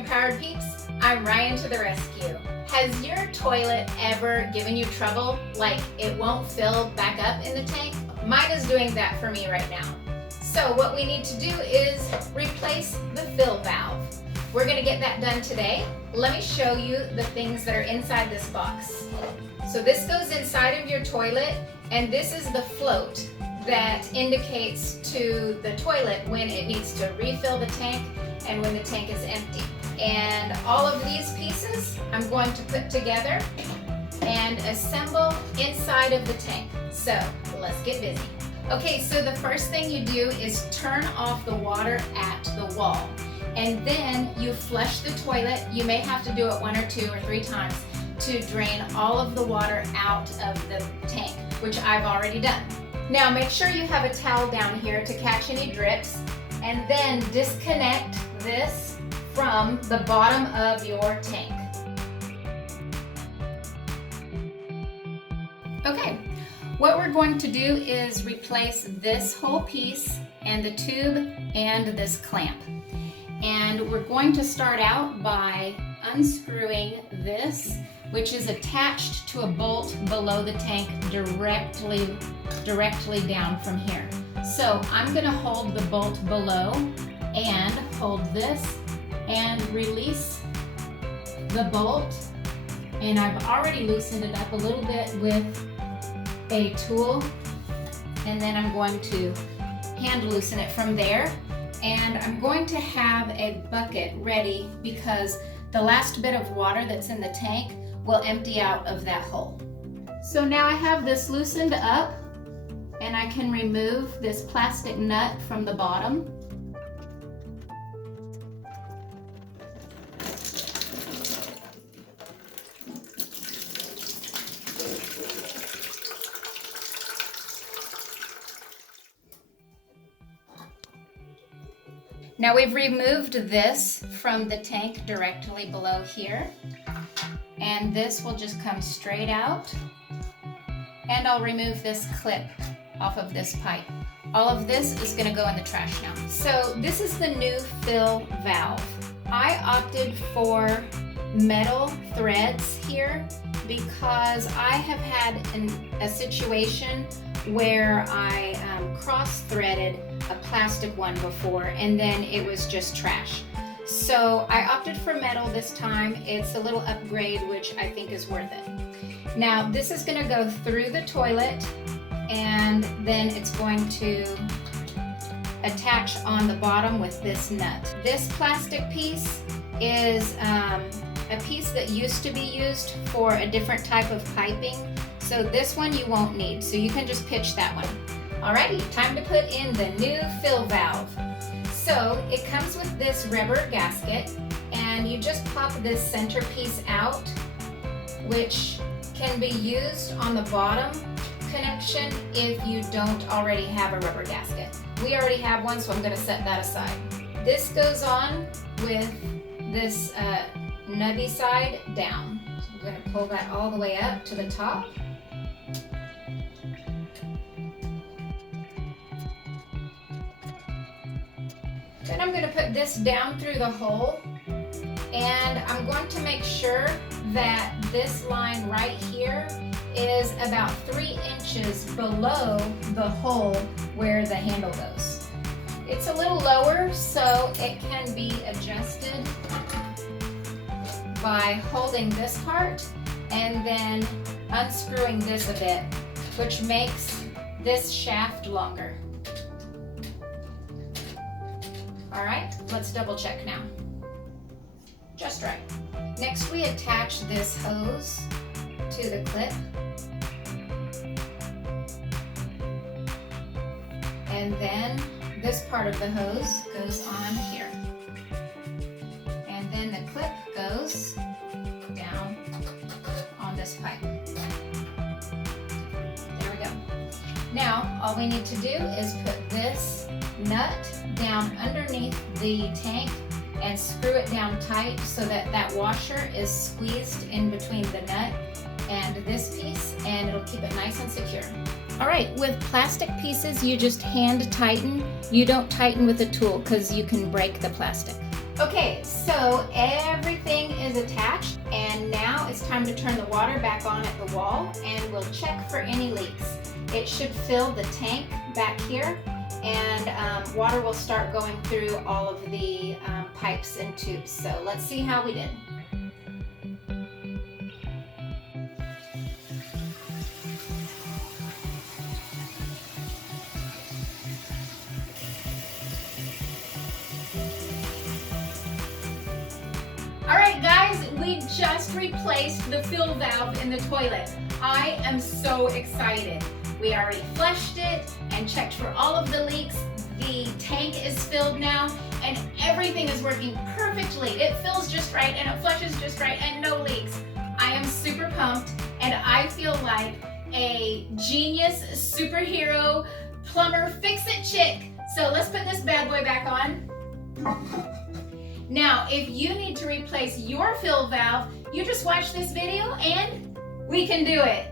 Empowered peeps, I'm Ryane to the rescue. Has your toilet ever given you trouble, like it won't fill back up in the tank? Mine is doing that for me right now. So what we need to do is replace the fill valve. We're gonna get that done today. Let me show you the things that are inside this box. So this goes inside of your toilet, and this is the float that indicates to the toilet when it needs to refill the tank and when the tank is empty. And all of these pieces I'm going to put together and assemble inside of the tank. So let's get busy. Okay, so the first thing you do is turn off the water at the wall. And then you flush the toilet. You may have to do it 1 or 2 or 3 times to drain all of the water out of the tank, which I've already done. Now make sure you have a towel down here to catch any drips, and then disconnect this from the bottom of your tank. Okay, what we're going to do is replace this whole piece and the tube and this clamp. And we're going to start out by unscrewing this, which is attached to a bolt below the tank directly down from here. So I'm going to hold the bolt below and hold this and release the bolt. And I've already loosened it up a little bit with a tool, and then I'm going to hand loosen it from there. And I'm going to have a bucket ready because the last bit of water that's in the tank will empty out of that hole. So now I have this loosened up, and I can remove this plastic nut from the bottom. Now we've removed this from the tank directly below here, and this will just come straight out, and I'll remove this clip off of this pipe. All of this is going to go in the trash now. So this is the new fill valve. I opted for metal threads here because I have had a situation where I cross-threaded a plastic one before, and then it was just trash. So I opted for metal this time. It's a little upgrade, which I think is worth it. Now this is going to go through the toilet, and then it's going to attach on the bottom with this nut. This plastic piece is a piece that used to be used for a different type of piping. So this one you won't need, so you can just pitch that one. Alrighty, time to put in the new fill valve. So it comes with this rubber gasket, and you just pop this center piece out, which can be used on the bottom connection if you don't already have a rubber gasket. We already have one, so I'm going to set that aside. This goes on with this nubby side down. So I'm going to pull that all the way up to the top. Then I'm going to put this down through the hole, and I'm going to make sure that this line right here is about 3 inches below the hole where the handle goes. It's a little lower, so it can be adjusted by holding this part and then unscrewing this a bit, which makes this shaft longer. All right, let's double check now. Just right. Next we attach this hose to the clip. And then this part of the hose goes on here. And then the clip goes down on this pipe. There we go. Now, all we need to do is put this nut down underneath the tank and screw it down tight so that that washer is squeezed in between the nut and this piece, and it'll keep it nice and secure. All right, with plastic pieces, you just hand tighten. You don't tighten with a tool because you can break the plastic. Okay, so everything is attached, and now it's time to turn the water back on at the wall, and we'll check for any leaks. It should fill the tank back here, and water will start going through all of the pipes and tubes. So let's see how we did. Alright guys, we just replaced the fill valve in the toilet. I am so excited. We already flushed it and checked for all of the leaks. The tank is filled now and everything is working perfectly. It fills just right and it flushes just right and no leaks. I am super pumped and I feel like a genius superhero plumber fix-it chick. So let's put this bad boy back on. Now, if you need to replace your fill valve, you just watch this video and we can do it.